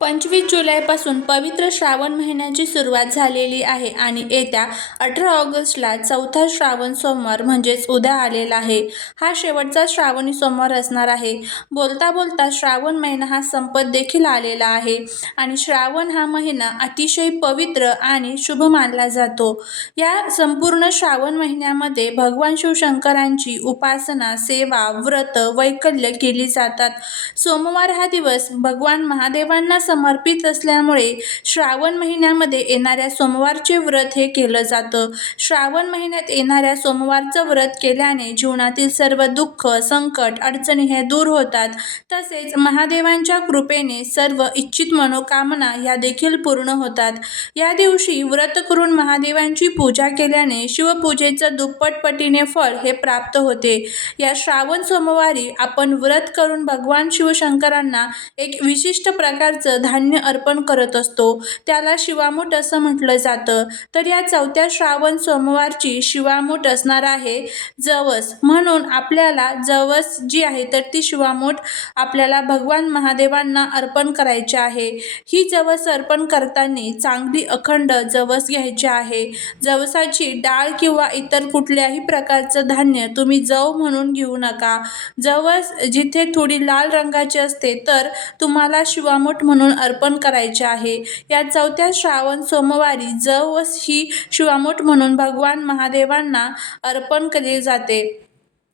पंचवीस जुलैपासून पवित्र श्रावण महिन्याची सुरुवात झालेली आहे आणि येत्या अठरा ऑगस्टला चौथा श्रावण सोमवार म्हणजेच उद्या आलेला आहे. हा शेवटचा श्रावणी सोमवार असणार आहे. बोलता बोलता श्रावण महिना हा संपत देखील आलेला आहे आणि श्रावण हा महिना अतिशय पवित्र आणि शुभ मानला जातो. या संपूर्ण श्रावण महिन्यामध्ये भगवान शिवशंकरांची उपासना सेवा व्रत वैकल्य केली जातात. सोमवार हा दिवस भगवान महादेवांना समर्पित असल्यामुळे श्रावण महिन्यामध्ये येणाऱ्या सोमवारचे व्रत हे केलं जातं. श्रावण महिन्यात येणाऱ्या सोमवारचं व्रत केल्याने जीवनातील सर्व दुःख संकट अडचणी हे दूर होतात. तसेच महादेवांच्या कृपेने सर्व इच्छित मनोकामना या देखील पूर्ण होतात. या दिवशी व्रत करून महादेवांची पूजा केल्याने शिवपूजेचं दुप्पट पटीने फळ हे प्राप्त होते. या श्रावण सोमवारी आपण व्रत करून भगवान शिवशंकरांना एक विशिष्ट प्रकारचं धान्य अर्पण करत असतो. त्याला शिवामूठ असं म्हटलं जातं. तर या चौथ्या श्रावण सोमवारची शिवामूठ असणार आहे जवस. म्हणून आपल्याला जवस जी आहे तर ती शिवामूठ आपल्याला भगवान महादेवांना अर्पण करायची आहे. ही जवस अर्पण करताना चांगली अखंड जवस घ्यायची आहे. जवसाची डाळ किंवा इतर कुठल्याही प्रकारचं धान्य तुम्ही जव म्हणून घेऊ नका. जवस जिथे थोडी लाल रंगाची असते तर तुम्हाला शिवामूठ म्हणून अर्पण करायचे आहे. या चौथ्या श्रावण सोमवारी जवस ही शिवामूठ म्हणून भगवान महादेवांना अर्पण केले जाते.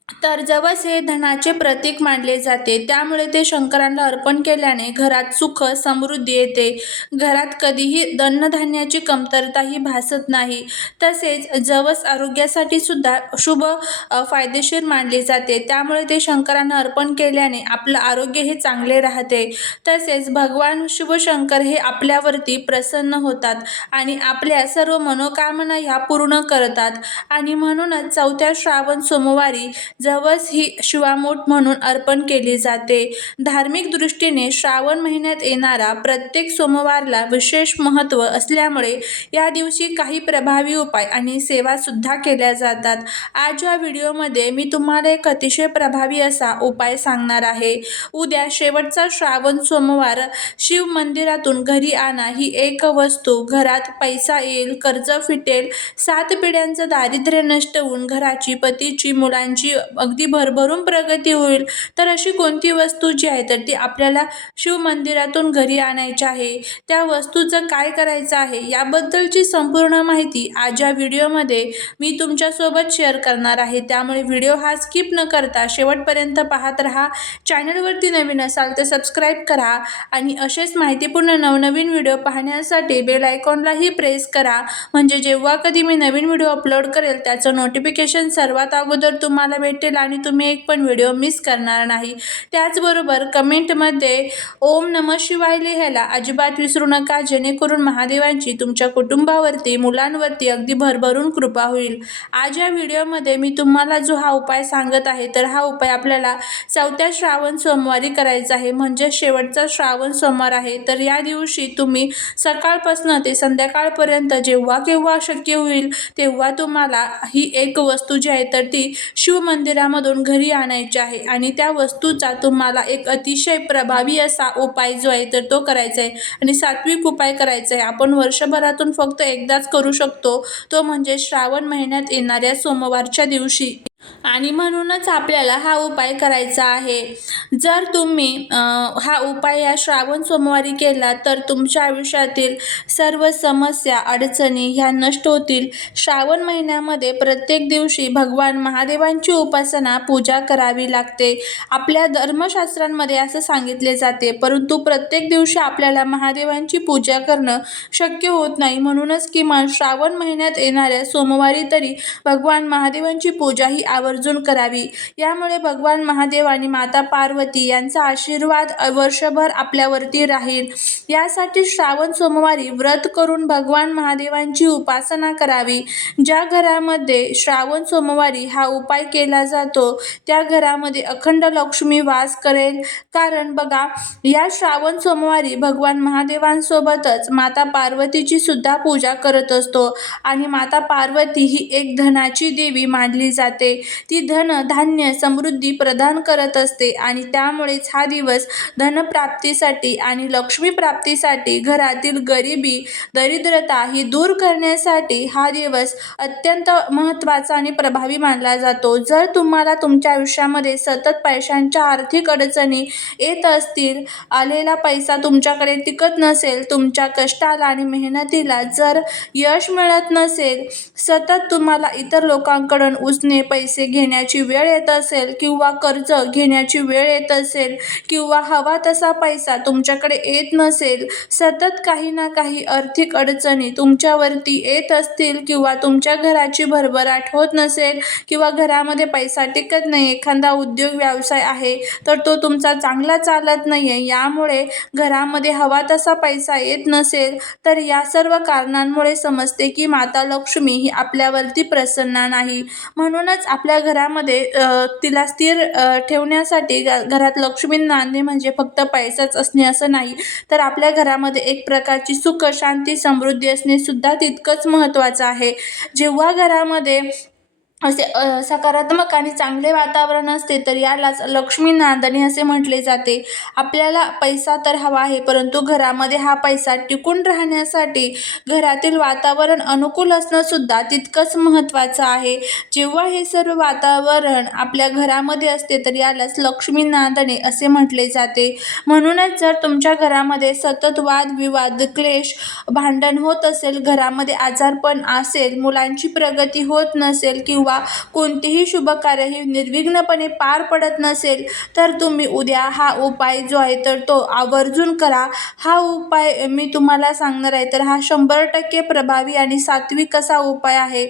तर जवस हे धनाचे प्रतीक मानले जाते. त्यामुळे ते शंकरांना अर्पण केल्याने घरात सुख समृद्धी येते. घरात कधीही अन्नधान्याची कमतरताही भासत नाही. तसेच जवस आरोग्यासाठी सुद्धा शुभ फायदेशीर मानले जाते. त्यामुळे ते शंकरांना अर्पण केल्याने आपलं आरोग्य हे चांगले राहते. तसेच भगवान शिवशंकर हे आपल्यावरती प्रसन्न होतात आणि आपल्या सर्व मनोकामना ह्या पूर्ण करतात. आणि म्हणूनच चौथ्या श्रावण सोमवारी जवस ही शिवामूठ म्हणून अर्पण केली जाते. धार्मिक दृष्टीने श्रावण महिन्यात येणारा प्रत्येक सोमवारला विशेष महत्त्व असल्यामुळे या दिवशी काही प्रभावी उपाय आणि सेवासुद्धा केल्या जातात. आज या व्हिडिओमध्ये मी तुम्हाला एक अतिशय प्रभावी असा उपाय सांगणार आहे. उद्या शेवटचा श्रावण सोमवार. शिव मंदिरातून घरी आणा ही एक वस्तू. घरात पैसा येईल कर्ज फिटेल सात पिढ्यांचं दारिद्र्य नष्ट होऊन घराची पतीची मुलांची अगदी भरभरून प्रगती होईल. तर अशी कोणती वस्तू जी आहे तर ती आपल्याला शिव मंदिरातून घरी आणायची आहे त्या वस्तूचं काय करायचं आहे याबद्दलची संपूर्ण माहिती आज या व्हिडिओमध्ये मी तुमच्यासोबत शेअर करणार आहे. त्यामुळे व्हिडिओ हा स्किप न करता शेवटपर्यंत पाहत राहा. चॅनलवरती नवीन असाल तर सबस्क्राईब करा आणि असेच माहितीपूर्ण नवनवीन व्हिडिओ पाहण्यासाठी बेल आयकॉनलाही प्रेस करा. म्हणजे जेव्हा कधी मी नवीन व्हिडिओ अपलोड करेल त्याचं नोटिफिकेशन सर्वात अगोदर तुम्हाला भेट भेटेल आणि तुम्ही एक पण व्हिडिओ मिस करणार नाही. त्याचबरोबर कमेंटमध्ये ओम नम शिवाय लिहायला अजिबात विसरू नका जेणेकरून महादेवांची तुमच्या कुटुंबावरती मुलांवरती अगदी भरभरून कृपा होईल. आज या व्हिडिओमध्ये मी तुम्हाला जो हा उपाय सांगत आहे तर हा उपाय आपल्याला चौथ्या श्रावण सोमवारी करायचा आहे. म्हणजे शेवटचा श्रावण सोमवार आहे. तर या दिवशी तुम्ही सकाळपासून ते संध्याकाळपर्यंत जेव्हा केव्हा शक्य होईल तेव्हा तुम्हाला ही एक वस्तू जी आहे तर ती शिवमंदिर मंदिरामधून घरी आणायचे आहे आणि त्या वस्तूचा तुम्हाला एक अतिशय प्रभावी असा उपाय जो आहे तर तो करायचा आहे. आणि सात्विक उपाय करायचा आहे. आपण वर्षभरातून फक्त एकदाच करू शकतो. तो म्हणजे श्रावण महिन्यात येणाऱ्या सोमवारच्या दिवशी आणि म्हणूनच आपल्याला हा उपाय करायचा आहे. जर तुम्ही हा उपाय या श्रावण सोमवारी केला तर तुमच्या आयुष्यातील सर्व समस्या अडचणी ह्या नष्ट होतील. श्रावण महिन्यामध्ये प्रत्येक दिवशी भगवान महादेवांची उपासना पूजा करावी लागते. आपल्या धर्मशास्त्रांमध्ये असं सांगितले जाते परंतु प्रत्येक दिवशी आपल्याला महादेवांची पूजा करणं शक्य होत नाही. म्हणूनच किमान श्रावण महिन्यात येणाऱ्या सोमवारी तरी भगवान महादेवांची पूजा ही आवर्जून करावी. यामुळे भगवान महादेव आणि माता पार्वती यांचा आशीर्वाद वर्षभर आपल्यावरती राहील. यासाठी श्रावण सोमवारी व्रत करून भगवान महादेवांची उपासना करावी. ज्या घरामध्ये श्रावण सोमवारी हा उपाय केला जातो त्या घरामध्ये अखंड लक्ष्मी वास करेल. कारण बघा या श्रावण सोमवारी भगवान महादेवांसोबतच माता पार्वतीची सुद्धा पूजा करत असतो. आणि माता पार्वती ही एक धनाची देवी मानली जाते. ती धन धान्य समृद्धी प्रदान करत असते आणि त्यामुळेच हा दिवस धनप्राप्तीसाठी आणि लक्ष्मी प्राप्तीसाठी घरातील गरिबी दरिद्रता ही दूर करण्यासाठी हा दिवस अत्यंत महत्त्वाचा आणि प्रभावी मानला जातो. जर तुम्हाला तुमच्या आयुष्यामध्ये सतत पैशांच्या आर्थिक अडचणी येत असतील आलेला पैसा तुमच्याकडे टिकत नसेल तुमच्या कष्टाला आणि मेहनतीला जर यश मिळत नसेल सतत तुम्हाला इतर लोकांकडून उसने पैसे पैसे घेण्याची वेळ येत असेल किंवा कर्ज घेण्याची वेळ येत असेल किंवा हवा तसा पैसा तुमच्याकडे येत नसेल सतत काही ना काही आर्थिक अडचणी तुमच्यावरती येत असतील किंवा तुमच्या घराची भरभराट होत नसेल किंवा घरामध्ये पैसा टिकत नाही एखादा उद्योग व्यवसाय आहे तर तो तुमचा चांगला चालत नाही आहे यामुळे घरामध्ये हवा तसा पैसा येत नसेल तर या सर्व कारणांमुळे समजते की माता लक्ष्मी ही आपल्यावरती प्रसन्न नाही. म्हणूनच आपल्या घरामध्ये तिला स्थिर ठेवण्यासाठी घरात लक्ष्मी नांदणे म्हणजे फक्त पैसाच असणे असं नाही. तर आपल्या घरामध्ये एक प्रकारची सुख शांती समृद्धी असणे सुद्धा तितकंच महत्त्वाचं आहे. जेव्हा घरामध्ये असे सकारात्मक आणि चांगले वातावरण असते तर यालाच लक्ष्मी नांदणी असे म्हटले जाते. आपल्याला पैसा तर हवा आहे परंतु घरामध्ये हा पैसा टिकून राहण्यासाठी घरातील वातावरण अनुकूल असणं सुद्धा तितकंच महत्त्वाचं आहे. जेव्हा हे सर्व वातावरण आपल्या घरामध्ये असते तर यालाच लक्ष्मी नांदणे असे म्हटले जाते. म्हणूनच जर तुमच्या घरामध्ये सतत वादविवाद क्लेश भांडण होत असेल घरामध्ये आजारपण असेल मुलांची प्रगती होत नसेल किंवा कोणतेही शुभ शुभकार्य हे निर्विघ्नपणे पार पडत नसेल तर तुम्ही उद्या हा उपाय जो आहे तर तो आवर्जून करा. हा उपाय मी तुम्हाला सांगणार आहे तर हा शंभर टक्के प्रभावी आणि सात्विक असा उपाय आहे.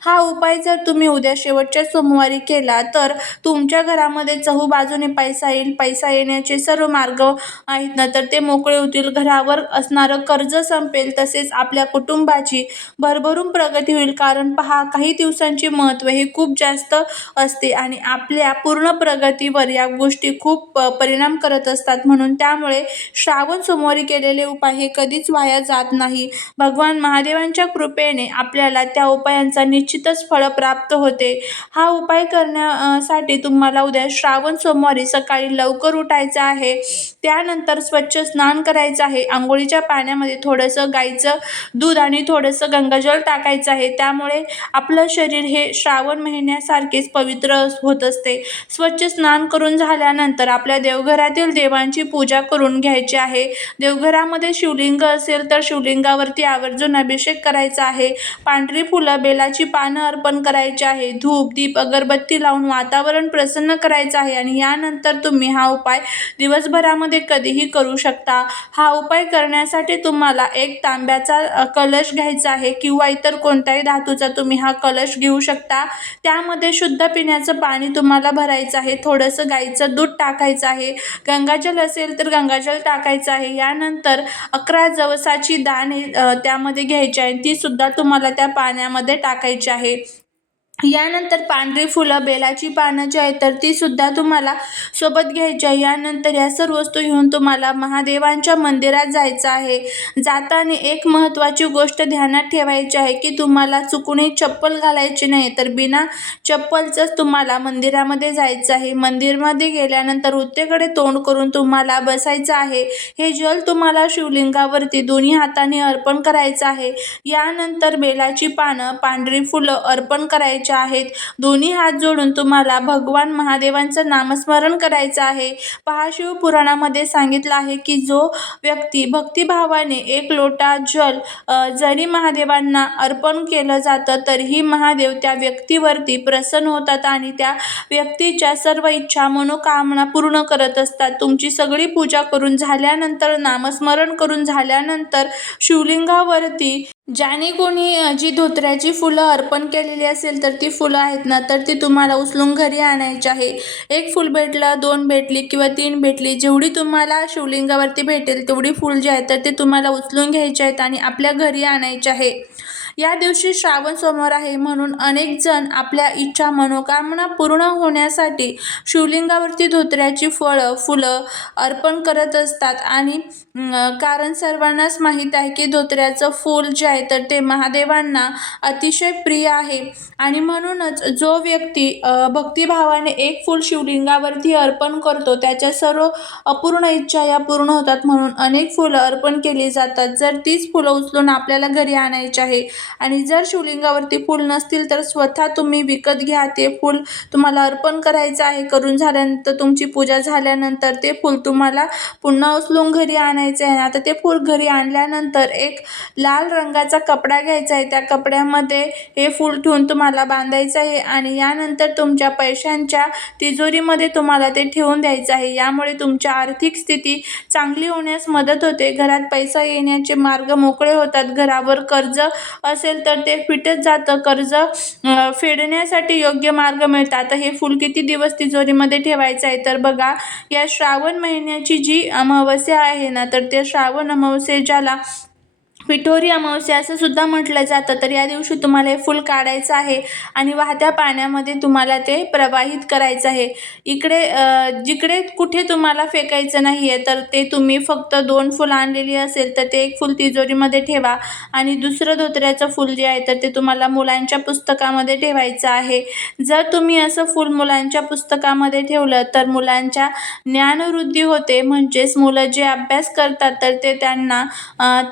हा उपाय जर तुम्ही उद्या शेवटच्या सोमवारी केला तर तुमच्या घरामध्ये चहूबाजूने पैसा येईल पैसा येण्याचे सर्व मार्ग आहेत ना तर ते मोकळे होतील घरावर असणारं कर्ज संपेल तसेच आपल्या कुटुंबाची भरभरून प्रगती होईल. कारण पहा काही दिवसांची महत्त्व हे खूप जास्त असते आणि आपल्या पूर्ण प्रगतीवर या गोष्टी खूप परिणाम करत असतात. म्हणून त्यामुळे श्रावण सोमवारी केलेले उपाय हे कधीच वाया जात नाही. भगवान महादेवांच्या कृपेने आपल्याला त्या उपायांचा निश्चितच फळ प्राप्त होते. हा उपाय करण्यासाठी तुम्हाला उद्या श्रावण सोमवारी सकाळी लवकर उठायचं आहे. त्यानंतर स्वच्छ स्नान करायचं आहे. आंघोळीच्या पाण्यामध्ये थोडंसं गाईचं दूध आणि थोडंसं गंगाजल टाकायचं आहे. त्यामुळे आपलं शरीर हे श्रावण महिन्यासारखेच पवित्र अस- होत असते. स्वच्छ स्नान करून झाल्यानंतर आपल्या देवघरातील देवांची पूजा करून घ्यायची आहे. देवघरामध्ये शिवलिंग असेल तर शिवलिंगावरती आवर्जून अभिषेक करायचा आहे. पांढरी फुलं बेलाची पानं अर्पण करायची आहे. धूप दीप अगरबत्ती लावून वातावरण प्रसन्न करायचं आहे आणि यानंतर तुम्ही हा उपाय दिवसभरामध्ये कधीही करू शकता. हा उपाय करण्यासाठी तुम्हाला एक तांब्याचा कलश घ्यायचा आहे किंवा इतर कोणत्याही धातूचा तुम्ही हा कलश घेऊ शकता. त्यामध्ये शुद्ध पिण्याचं पाणी तुम्हाला भरायचं आहे. थोडंसं गाईचं दूध टाकायचं आहे. गंगाजल असेल तर गंगाजल टाकायचं आहे. यानंतर अकरा जवसाची दाणे त्यामध्ये घ्यायची आहे ती सुद्धा तुम्हाला त्या पाण्यामध्ये टाकायची आहे. यानंतर पांढरी फुलं बेलाची पानं जी आहेत तर ती सुद्धा तुम्हाला सोबत घ्यायची आहे. यानंतर या सर्व वस्तू घेऊन तुम्हाला महादेवांच्या मंदिरात जायचं आहे. जाताना एक महत्त्वाची गोष्ट ध्यानात ठेवायची आहे की तुम्हाला चुकूनही चप्पल घालायची नाही तर बिना चप्पलचंच तुम्हाला मंदिरामध्ये जायचं आहे. मंदिरमध्ये गेल्यानंतर उत्तेकडे तोंड करून तुम्हाला बसायचं आहे. हे जल तुम्हाला शिवलिंगावरती दोन्ही हाताने अर्पण करायचं आहे. यानंतर बेलाची पानं पांढरी फुलं अर्पण करायची आहेत. दोन्ही हात जोडून तुम्हाला भगवान महादेवांचं नामस्मरण करायचं आहे. पहा शिवपुराणामध्ये सांगितलं आहे की जो व्यक्ती भक्तिभावाने एक लोटा जल जरी महादेवांना अर्पण केलं जातं तरीही महादेव त्या व्यक्तीवरती प्रसन्न होतात आणि त्या व्यक्तीच्या सर्व इच्छा मनोकामना पूर्ण करत असतात. तुमची सगळी पूजा करून झाल्यानंतर नामस्मरण करून झाल्यानंतर शिवलिंगावरती ज्याने कोणी जी धोत्र्याची फुलं अर्पण केलेली असेल तर ती फुलं आहेत ना तर ती तुम्हाला उचलून घरी आणायची आहे. एक फुल भेटलं दोन भेटली किंवा तीन भेटली जेवढी तुम्हाला शिवलिंगावरती भेटेल तेवढी फुल जी आहे तर ते तुम्हाला उचलून घ्यायची आहेत आणि आपल्या घरी आणायचे आहे. या दिवशी श्रावण सोमवार आहे म्हणून अनेक जण आपल्या इच्छा मनोकामना पूर्ण होण्यासाठी शिवलिंगावरती धोत्र्याची फळं फुलं अर्पण करत असतात. आणि कारण सर्वांनाच माहीत आहे की धोत्र्याचं फूल जे आहे तर ते महादेवांना अतिशय प्रिय आहे. आणि म्हणूनच जो व्यक्ती भक्तिभावाने एक फूल शिवलिंगावरती अर्पण करतो त्याच्या सर्व अपूर्ण इच्छा या पूर्ण होतात म्हणून अनेक फुलं अर्पण केली जातात. जर तीच फुलं उचलून आपल्याला घरी आणायची आहे आणि जर शिवलिंगावरती फूल नसतील तर स्वतः तुम्ही विकत घ्या. ते फूल तुम्हाला अर्पण करायचं आहे. करून झाल्यानंतर तुमची पूजा झाल्यानंतर ते फूल तुम्हाला पुन्हा उचलून घरी आणायचं आहे. आता ते फूल घरी आणल्यानंतर एक लाल रंगाचा कपडा घ्यायचा आहे. त्या कपड्यामध्ये हे फूल ठेवून तुम्हाला बांधायचं आहे आणि यानंतर तुमच्या पैशांच्या तिजोरीमध्ये तुम्हाला ते ठेवून द्यायचं आहे. यामुळे तुमची आर्थिक स्थिती चांगली होण्यास मदत होते. घरात पैसा येण्याचे मार्ग मोकळे होतात. घरावर कर्ज असेल तर ते फिटत जातं. कर्ज फेडण्यासाठी योग्य मार्ग मिळतात. आता हे फूल किती दिवस तिजोरीमध्ये ठेवायचं आहे? तर बघा या श्रावण महिन्याची जी अमावस्या आहे ना तर त्या श्रावण अमावस्येच्याला पिठोरी अमावस्या असं सुद्धा म्हटलं जातं. तर या दिवशी तुम्हाला हे फूल काढायचं आहे आणि वाहत्या पाण्यामध्ये तुम्हाला ते प्रवाहित करायचं आहे. इकडे जिकडे कुठे तुम्हाला फेकायचं नाही आहे तर ते तुम्ही फक्त दोन फुलं आणलेली असेल तर ते एक फूल तिजोरीमध्ये ठेवा. आणि दुसरं धोत्र्याचं फूल जे आहे तर ते तुम्हाला मुलांच्या पुस्तकामध्ये ठेवायचं आहे. जर तुम्ही असं फूल मुलांच्या पुस्तकामध्ये ठेवलं तर मुलांच्या ज्ञानवृद्धी होते. म्हणजेच मुलं जे अभ्यास करतात तर ते त्यांना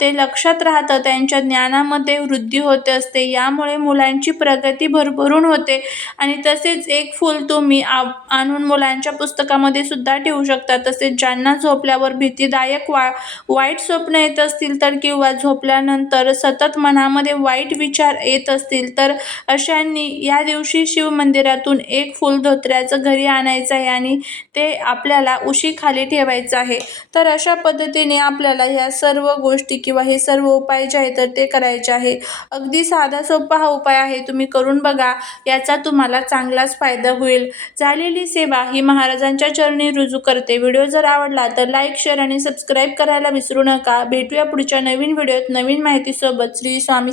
ते लक्षात राहतं त्यांच्या ज्ञानामध्ये वृद्धी होते असते. यामुळे मुलांची प्रगती भरभरून होते. आणि तसेच एक फूल तुम्ही आ आणून मुलांच्या पुस्तकामध्ये सुद्धा ठेवू शकता. तसेच ज्यांना झोपल्यावर भीतीदायक वा वाईट स्वप्न येत असतील तर किंवा झोपल्यानंतर सतत मनामध्ये वाईट विचार येत असतील तर अशांनी या दिवशी शिवमंदिरातून एक फूल धोत्र्याचं घरी आणायचं आहे आणि ते आपल्याला उशीखाली ठेवायचं आहे. तर अशा पद्धतीने आपल्याला ह्या सर्व गोष्टी किंवा हे सर्व उपाय जे आहे तर ते करायचे आहे. अगदी साधा सोपा हा उपाय आहे. तुम्ही करून बघा. याचा तुम्हाला चांगलाच फायदा होईल. झालेली सेवा ही महाराजांच्या चरणी रुजू करते. व्हिडिओ जर आवडला तर लाईक शेअर आणि सबस्क्राईब करायला विसरू नका. भेटूया पुढच्या नवीन व्हिडिओत नवीन माहितीसोबत. श्री स्वामी